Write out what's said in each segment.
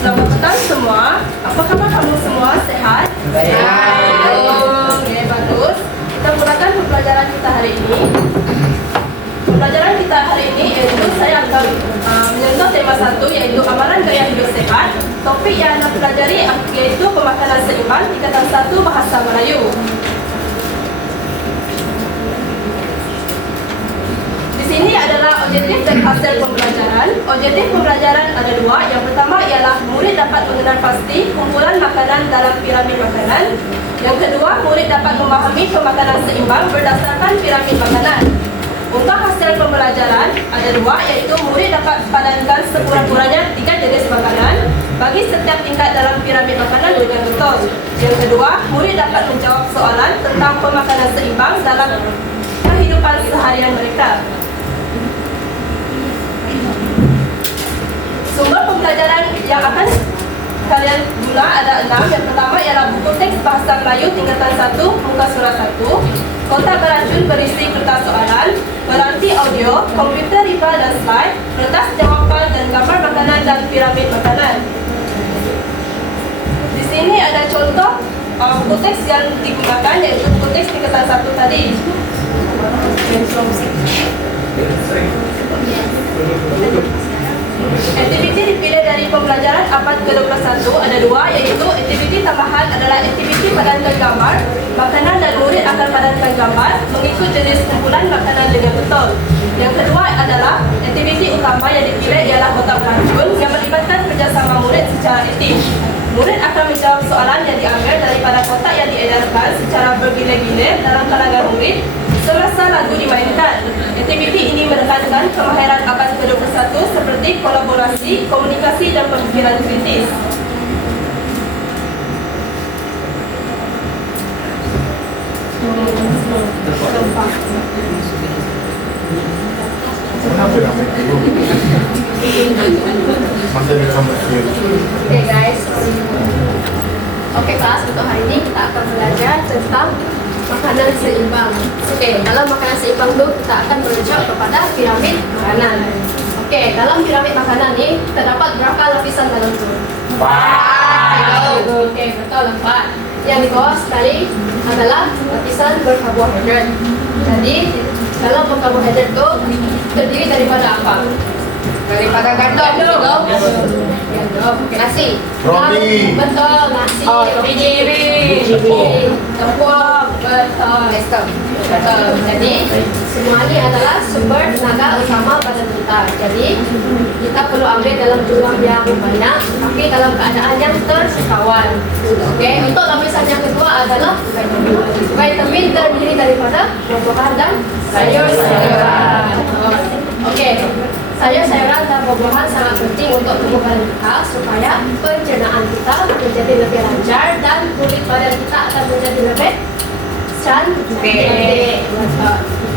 Selamat petang semua. Apa kabar kamu semua? Sehat? Baik. Oke, bagus. Kita mulakan pembelajaran kita hari ini. Pembelajaran kita hari ini yaitu saya akan menyentuh tema 1 yaitu amalan gaya hidup sehat. Topik yang anda pelajari yaitu pemakanan seimbang tingkatan 1 bahasa Melayu. Di sini adalah objektif dan hasil pembelajaran. Objektif pembelajaran ada dua. Yang pertama ialah murid dapat mengenal pasti kumpulan makanan dalam piramid makanan. Yang kedua, murid dapat memahami pemakanan seimbang berdasarkan piramid makanan. Untuk hasil pembelajaran ada dua, iaitu murid dapat padankan sekurang-kurangnya 3 jenis makanan bagi setiap tingkat dalam piramid makanan dengan betul. Yang kedua, murid dapat menjawab soalan tentang pemakanan seimbang dalam kehidupan seharian mereka. Sumber pembelajaran yang akan kalian guna ada 6. Yang pertama ialah buku teks bahasa Melayu tingkatan 1 muka surat 1, kotak beracun berisi kertas soalan, meranti audio, komputer riba dan slide, kertas jawapan dan gambar makanan dan piramid makanan. Di sini ada contoh buku teks yang digunakan, yaitu buku teks tingkatan 1 tadi. Aktiviti dipilih dari pembelajaran abad ke-21 ada dua, yaitu aktiviti tambahan adalah aktiviti padankan gambar. Makanan dan murid akan padankan gambar mengikut jenis kumpulan makanan dengan betul. Yang kedua adalah aktiviti utama yang dipilih ialah kotak beracun yang melibatkan kerjasama murid secara etis. Murid akan menjawab soalan yang diambil daripada kotak yang diedarkan secara bergile-gile dalam kalangan murid semasa lagu dimainkan. Aktiviti ini menekankan kemahiran abad ke-21 seperti kolaborasi, komunikasi dan pemikiran kritis. Oke guys, oke kelas, untuk hari ini kita akan belajar tentang makanan seimbang. Oke, dalam makanan seimbang itu kita akan merujuk kepada piramid makanan. Oke, dalam piramid makanan ini terdapat berapa lapisan dalam itu? 4. Oke, betul 4. Yang di bawah sekali adalah lapisan berkarbohidrat. Jadi dalam berkarbohidrat itu terdiri daripada apa? Daripada gandum. Nasi. Roti. Betul, nasi. Biji. Tepung. Betul. Betul. Jadi semua ini adalah sumber tenaga utama badan kita. Jadi kita perlu ambil dalam jumlah yang banyak, tapi dalam keadaan yang terkawan. Oke. Untuk lapisan yang kedua adalah vitamin. Vitamin terdiri daripada buah-buahan dan sayur-sayuran. Oke. Sayur-sayuran dan buah-buahan sangat penting untuk tubuh badan kita supaya pencernaan kita menjadi lebih lancar dan kulit badan kita akan menjadi lebih cantik.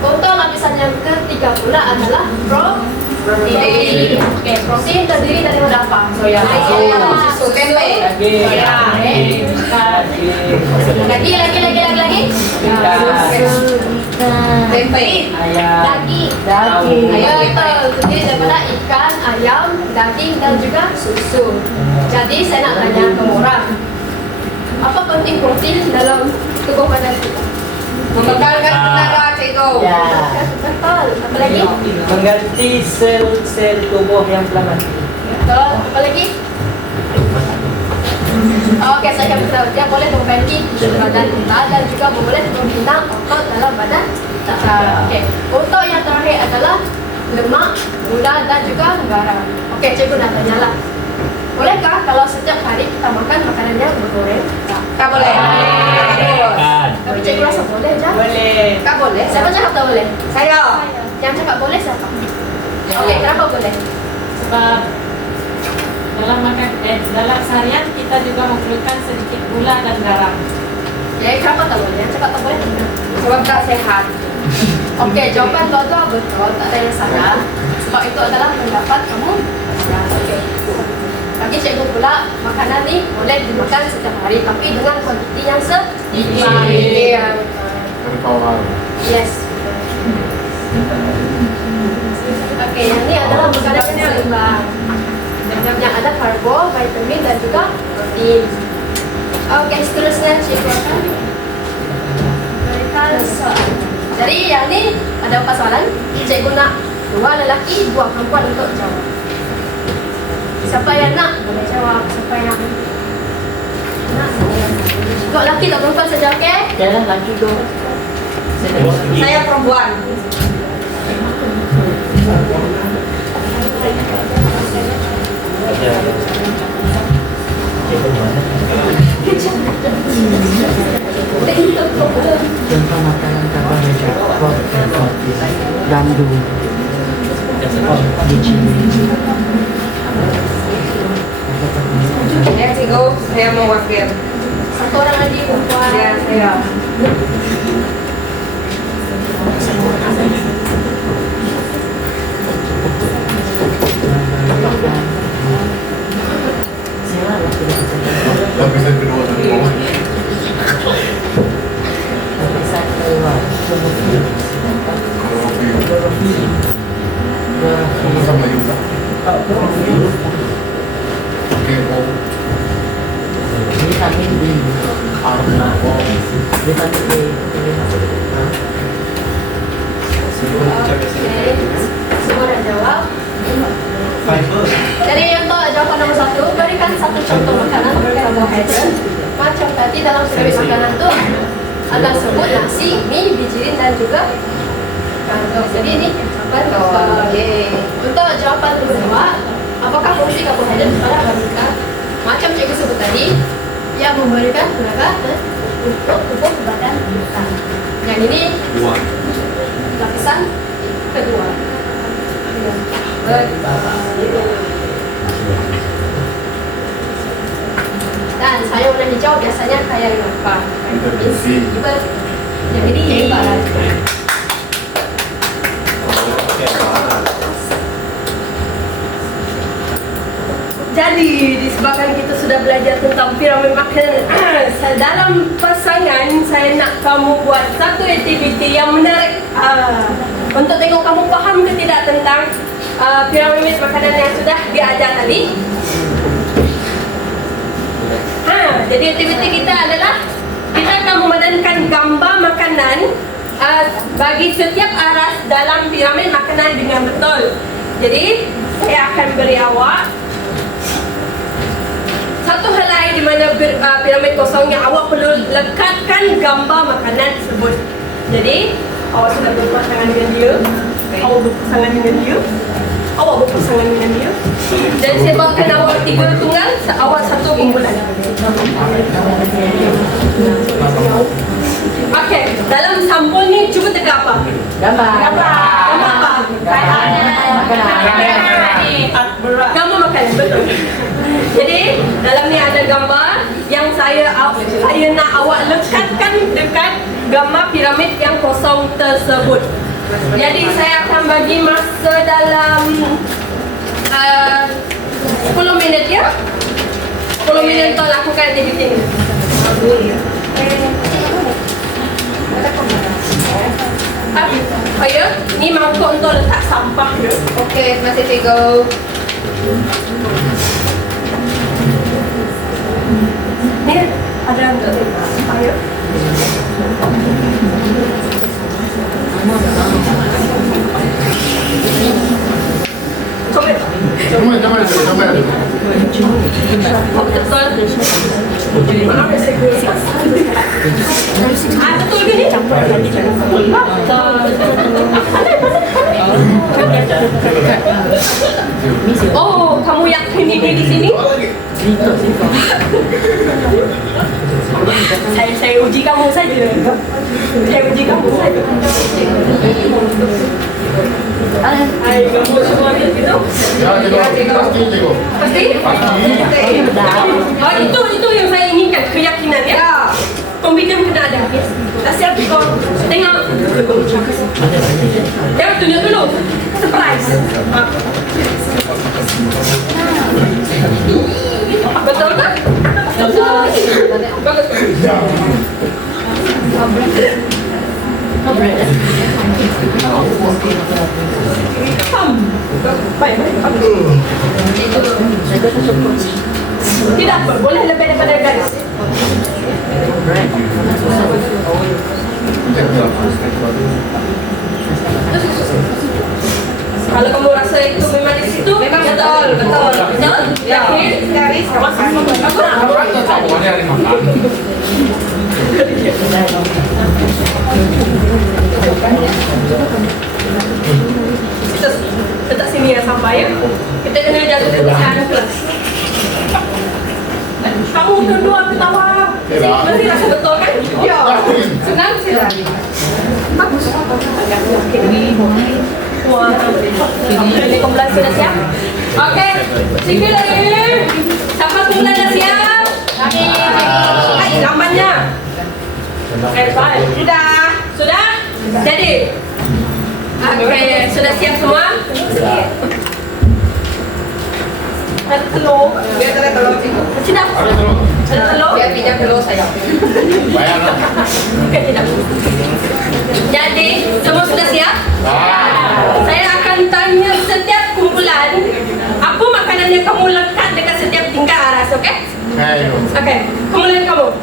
Untuk lapisan yang ketiga pula adalah protein. Oke, protein terdiri dari apa? Soya, tempe, lagi. Tempe, daging, terdiri daripada ikan, ayam, daging dan juga susu. Jadi saya nak tanya ke orang, apa penting protein dalam tubuh badan kita? Mengekalkan tenaga cikgu. Betul. Apa lagi? Mengganti sel-sel tubuh yang telah mati. Betul. Apa lagi? Oke, saya akan beritahu. Dia boleh membantu badan kita dan juga boleh membina otot dalam badan kita. Oke. Untuk yang terakhir adalah lemak, gula dan juga garam. Oke, cikgu nak tanyalah. Bolehkah kalau setiap hari kita makan makanan yang bergoreng? Tak boleh. Tapi cikgu rasa boleh je. Boleh. Tak boleh. Siapa cakap tak boleh? Saya. Yang cakap boleh siapa? Oke, kenapa boleh? Sebab dalam seharian kita juga memerlukan sedikit gula dan garam. Jadi kenapa tak boleh? Yang cakap tak boleh? Sebab tak sehat. Oke, jawapan tuan-tuan betul, tak ada yang salah. Sebab itu adalah pendapat kamu. Oke. Bagi cikgu pula, makanan ni boleh dimakan setiap hari, tapi dengan kuantiti yang sedikit. Yes. Oke, yang ni adalah makanan yang seimbang. yang ada karbo, vitamin dan juga protein. Oke, seterusnya cikgu akan berikan soal. Jadi yang ini ada 4 soalan. Cikgu nak 2 lelaki, 2 perempuan untuk jawab. Siapa yang nak boleh jawab? Siapa yang nak? Kau lelaki tak perempuan saja, okey? Jalan lagi tu. Saya perempuan. Contoh makanan karbohidrat, gandum, biji. Ya, cikgu, saya mau wakil. Satu orang lagi perempuan. Ya, saya. Lapisan kedua dari bawah. Lapisan kedua, klorofil. Sama sama juga. Oke, oh, Vitamin B, arna, oh. vitamin B. Oke. Semua dah jawab. Jadi untuk jawapan nomor 1, berikan satu contoh makanan karbohidrat. Macam tadi dalam piramid makanan tu ada sebut nasi, mie, bijirin dan juga karbo. Jadi ini jawapan untuk jawapan kedua, apakah fungsi karbohidrat pada organisme? Macam cikgu sebut tadi, ia memberikan tenaga untuk tubuh badan kita. Yang ini lapisan kedua. Dan sayur warna hijau biasanya kaya dengan apa? Vitamin C. Yang ini barat. Jadi disebabkan kita sudah belajar tentang piramid makanan, dalam pasangan saya nak kamu buat satu aktiviti yang menarik untuk tengok kamu faham ke tidak tentang piramid makanan yang sudah diajar tadi. Jadi aktiviti kita adalah kita akan memadankan gambar makanan bagi setiap aras dalam piramid makanan dengan betul. Jadi saya akan beri awak satu helai di mana piramid kosongnya awak perlu lekatkan gambar makanan tersebut. Jadi awak sudah berpasangan dengan dia, awak berpasangan dengan dia, awak berpasangan dengan dia. Dan saya bawakan awak 3 tunggal, awak 1 kumpulan. Okey, dalam sampul ni cuba teka apa? Gambar. Gambar apa? Gambar makanan, betul. Jadi dalam ni ada gambar yang saya nak awak lekatkan dekat gambar piramid yang kosong tersebut. Jadi saya akan bagi masa dalam 10 minit ya. 10 minit untuk lakukan aktiviti ini. Oh ya, ni mangkuk untuk letak sampah ya. Oke, terima kasih cikgu. Ni ada untuk sampah ya. Coba. Coba. Oh, betul. Betul ke ni? Oh, kamu yakin ini di sini? Saya uji kamu saja. Saya uji kamu saja. Hai, kamu semua lihat gitu? Ya, cikgu. Pasti, cikgu. Pasti? Oh, itu yang saya inginkan, keyakinan ya. Pembinaan kena ada. Dah siap kau tengok. Tengok tunjuk dulu. Surprise. Betul tak? Betul. Bagus. Baik. Tidak, boleh lebih daripada garis. Kalau kamu rasa itu memang di situ, Memang betul. Ya, Yakin? garis. Aku nak. Orang tahu ini hari makan. Kita tak sini ya sampai ya. Kita kena jaga kebersihan kelas. Kamu kedua ketawa. Mesti rasa betul kan? Ya, senang sih. Bagus. Wah, ini kompulan sudah siap? Oke, sini lagi. Siapa kompulan dah siap? Hai, lambannya. Oke, baik. Sudah? Jadi? Oke, sudah siap semua? Ada telur. Biar ada telur situ. Tidak. Ada telur. Ada telur? Biar pinjam telur saya. Bayar lah. Oke, tidak. Jadi, semua sudah siap? Saya akan tanya setiap kumpulan apa makanan yang kamu lekat dekat setiap tingkat aras, okey? Ayo. Okey, kumpulan kamu.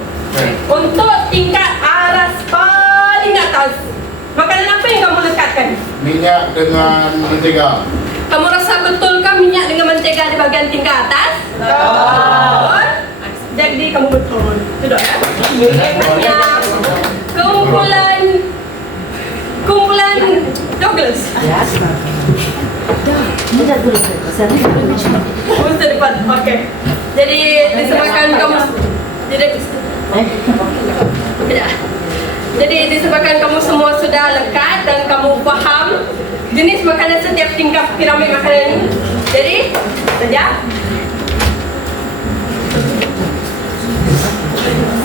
Untuk tingkat aras paling atas, makanan apa yang kamu lekatkan? Minyak dengan mentega. Kamu rasa betulkah minyak dengan mentega di bahagian tingkat atas? Betul. Jadi kamu betul. Duduk ya. Minyak. Kumpulan Douglas. Tidak dulu. Saya Mesti depan. Okey. Jadi disebabkan kamu tidak. Jadi disebabkan kamu semua sudah lekat dan kamu faham jenis makanan setiap tingkat piramid makanan ini. Jadi, saja.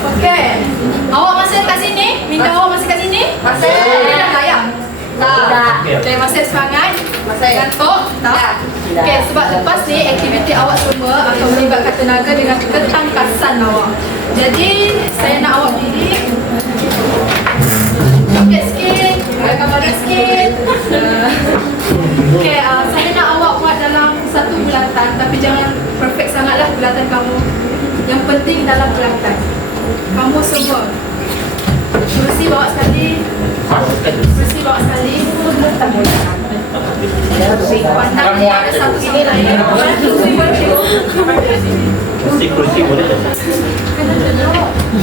Okey. Awak masih kat sini? Minta awak masih kat sini? Masih. Layak? Tak. Okey, masih semangat? Masih. Gantuk? Tak. Okey, sebab lepas ni aktiviti awak semua akan melibatkan tenaga dengan ketangkasan awak. Jadi, saya nak awak diri. Joget sikit, agak-agak sikit. Okey, saya nak awak buat dalam satu bulatan, tapi jangan perfect sangatlah bulatan kamu. Yang penting dalam bulatan. Kamu semua kursi bawa sekali. Kursi bawa sekali. Pandang ada satu sama lain. Kursi boleh tak?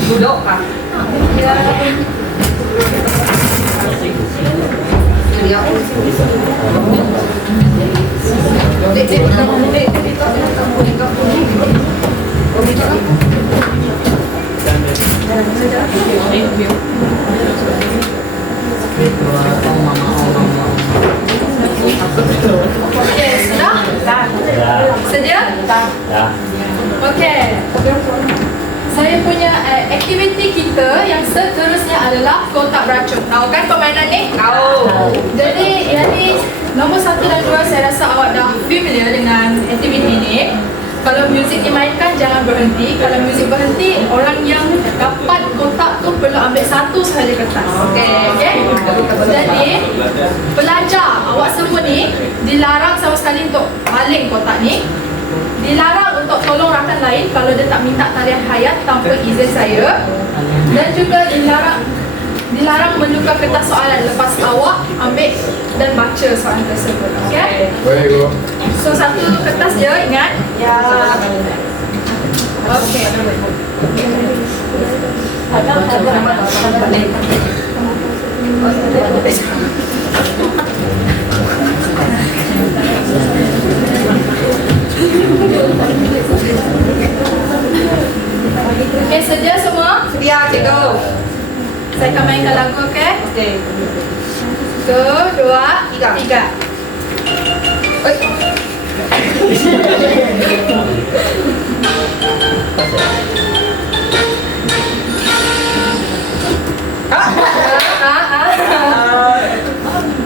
Duduk kah? Dia. Okey, sudah? Sedia? Ya. Okey. Saya punya aktiviti kita yang seterusnya adalah kotak beracun. Tahu kan permainan ni? Tahu. Jadi, yang ni nombor 1 dan 2 saya rasa awak dah familiar dengan aktiviti ni. Kalau muzik dimainkan jangan berhenti. Kalau muzik berhenti, orang yang dapat kotak tu perlu ambil satu sahaja kertas. Okey. Jadi, pelajar awak semua ni dilarang sama sekali untuk baling kotak ni. Dilarang untuk tolong rakan lain kalau dia tak minta talian hayat tanpa izin saya. Dan juga dilarang menukar kertas soalan lepas awak ambil dan baca soalan tersebut. Okey? Baik, Guru. So satu kertas je, ingat? Ya. Okey. Okey, sedia semua? Sedia, cikgu. Saya akan mainkan lagu, okey? Okey. 1, 2, 3. Oi.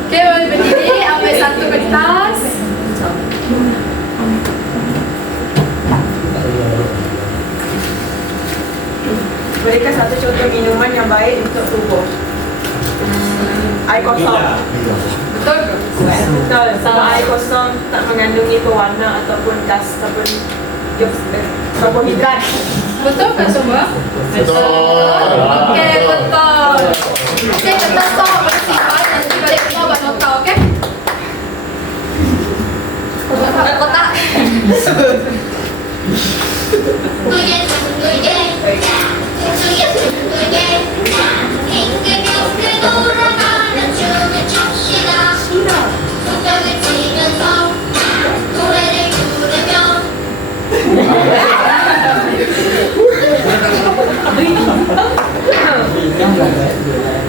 Okey, boleh berdiri, ambil satu kertas. Berikan satu contoh minuman yang baik untuk tubuh. Air kosong. Betul ke? Betul. Sebab air kosong tak mengandungi pewarna ataupun gas ataupun Karbohidrat. Betul kan semua? Betul. Okey, betul. Okey, kita stop bersimpan. Nanti balik rumah buat nota, okey? Kotak.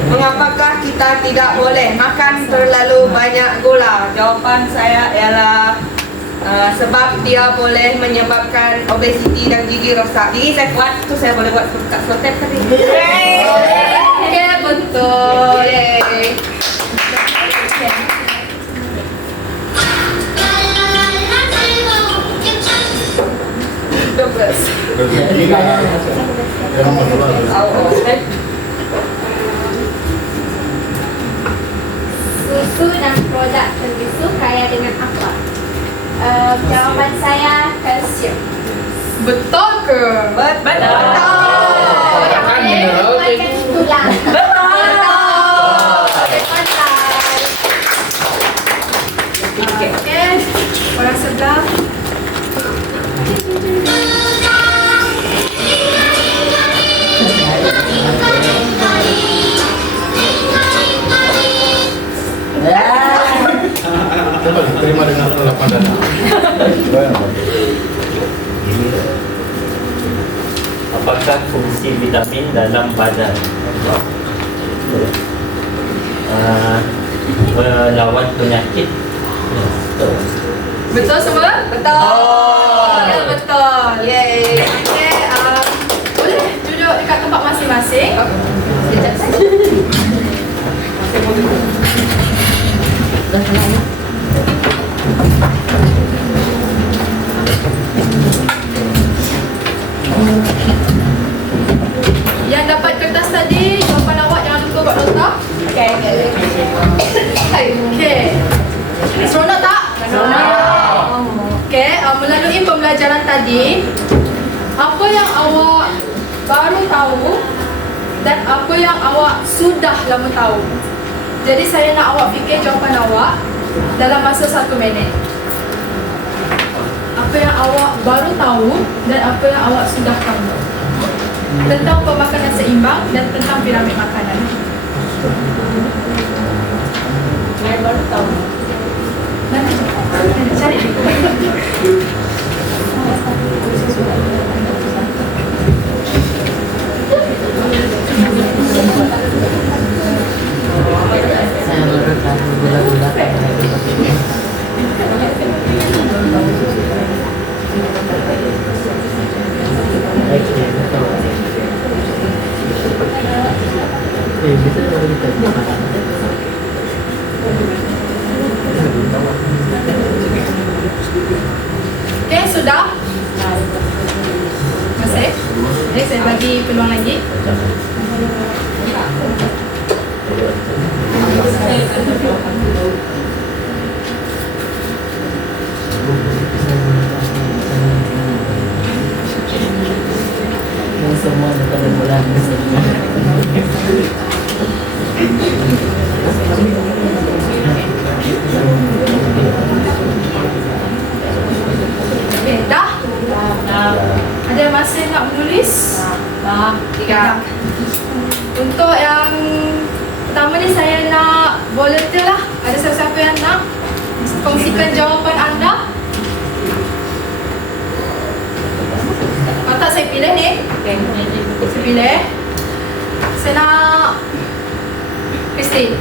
Mengapakah kita tidak boleh makan terlalu banyak gula? Jawapan saya ialah sebab dia boleh menyebabkan obesiti dan gigi rosak. Jadi saya buat tu saya boleh buat kat slotep tadi. Okey, betul. Yeay. Rezeki kan. Yang kedua. Susu dan produk terbisu kaya dengan apa? Jawapan saya kalsium. Betul ke? Betul. Kan mineral Makan tulang. Okey. Orang sebelah. Coba terima dengan telapan dada. Apakah fungsi vitamin dalam badan? Melawan penyakit. Betul. Betul semua? Betul. Ya, betul. Yeay. Okey, boleh duduk dekat tempat masing-masing. Sekejap saja. Yang dapat kertas tadi, jawapan awak jangan lupa buat nota. Okey. Okey. Seronok tak? Okey, melalui pembelajaran tadi, apa yang awak baru tahu dan apa yang awak sudah lama tahu. Jadi saya nak awak fikir jawapan awak dalam masa 1 minit. Apa yang awak baru tahu dan apa yang awak sudah tahu tentang pemakanan seimbang dan tentang piramid makanan. Saya baru tahu. Nanti cari. Saya baru tahu gula-gula bisa baru kita Okey, sudah? Masih? Jadi saya bagi peluang lagi. semua pada bulan Okey, dah? Ada yang masih nak menulis? Dah. 3. Untuk yang pertama ni saya nak volunteer lah. Ada siapa-siapa yang nak kongsikan jawapan anda? Kalau tak saya pilih ni. Okay. Saya pilih. Saya nak Christine.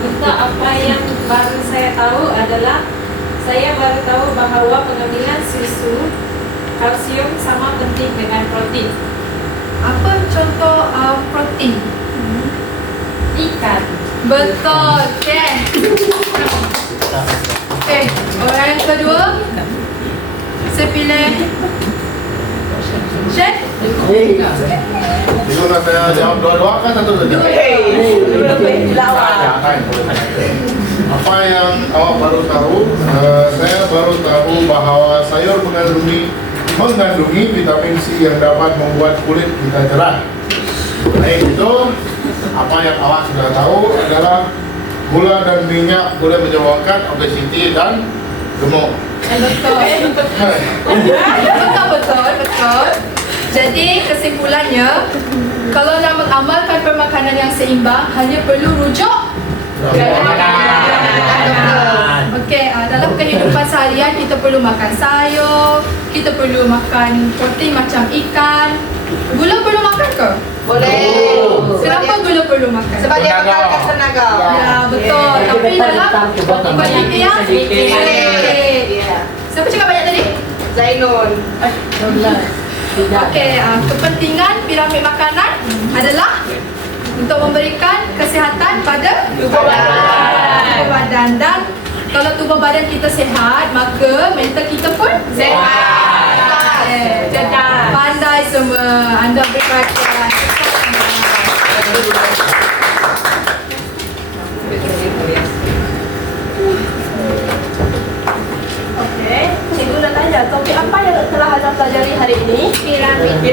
Untuk apa yang baru saya tahu adalah saya baru tahu bahawa pengambilan susu kalsium sama penting dengan protein. Apa contoh protein? Ikan. Betul. Okay. Okay. Orang yang kedua, saya pilih Chef. Itu nak saya jawab dua-dua kan satu saja. Belum lawan. Ada kan? Apa apa yang awak baru tahu? Saya baru tahu bahwa sayur mengandungi vitamin C yang dapat membuat kulit kita cerah. Selain itu, apa yang awak sudah tahu adalah gula dan minyak boleh menyebabkan obesiti dan gemuk. Betul. Jadi kesimpulannya, kalau nak mengamalkan permakanan yang seimbang, hanya perlu rujuk Okey, dalam kehidupan seharian kita perlu makan sayur, kita perlu makan protein macam ikan. Gula perlu makan ke? Boleh. Kenapa gula perlu makan? Sebab dia bekalkan tenaga. Ya, betul. Tapi dalam kuantiti yang sedikit. Siapa cakap banyak tadi? Zainun. Okey, kepentingan piramid makanan adalah untuk memberikan kesihatan pada tubuh badan. Dan kalau tubuh badan kita sihat, maka mental kita pun sihat. Cerdas. Pandai semua. Anda berkata. Okey, cikgu nak tanya, topik apa yang telah anda pelajari hari ini? Piramid.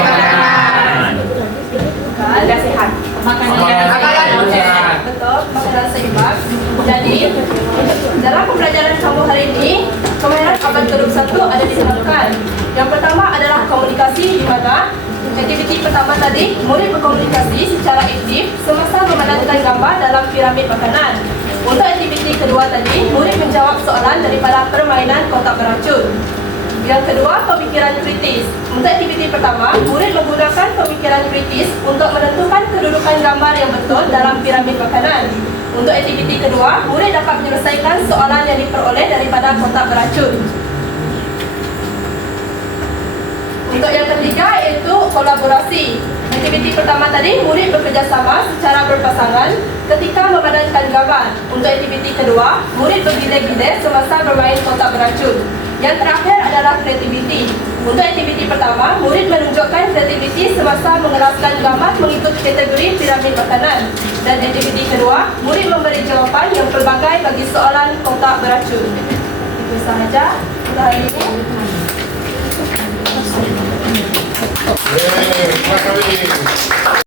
Makanan. Dan sehat. Makanan sehat. Betul, makanan seimbang. Jadi, dalam pembelajaran kamu hari ini, kemahiran abad ke-21 ada diterapkan. Yang pertama adalah komunikasi, di mana aktiviti pertama tadi, murid berkomunikasi secara aktif semasa memandangkan gambar dalam piramid makanan. Untuk aktiviti kedua tadi, murid menjawab soalan daripada permainan kotak beracun. Yang kedua, pemikiran kritis. Untuk aktiviti pertama, murid menggunakan pemikiran kritis untuk menentukan kedudukan gambar yang betul dalam piramid makanan. Untuk aktiviti kedua, murid dapat menyelesaikan soalan yang diperoleh daripada kotak beracun. Untuk yang ketiga iaitu kolaborasi. Aktiviti pertama tadi, murid bekerjasama secara berpasangan ketika memandangkan gambar. Untuk aktiviti kedua, murid bergile-gile semasa bermain kotak beracun. Yang terakhir adalah kreativiti. Untuk aktiviti pertama, murid menunjukkan kreativiti semasa mengeraskan gambar mengikut kategori piramid makanan. Dan aktiviti kedua, murid memberi jawapan yang pelbagai bagi soalan kotak beracun. Itu sahaja untuk hari ini. Terima kasih.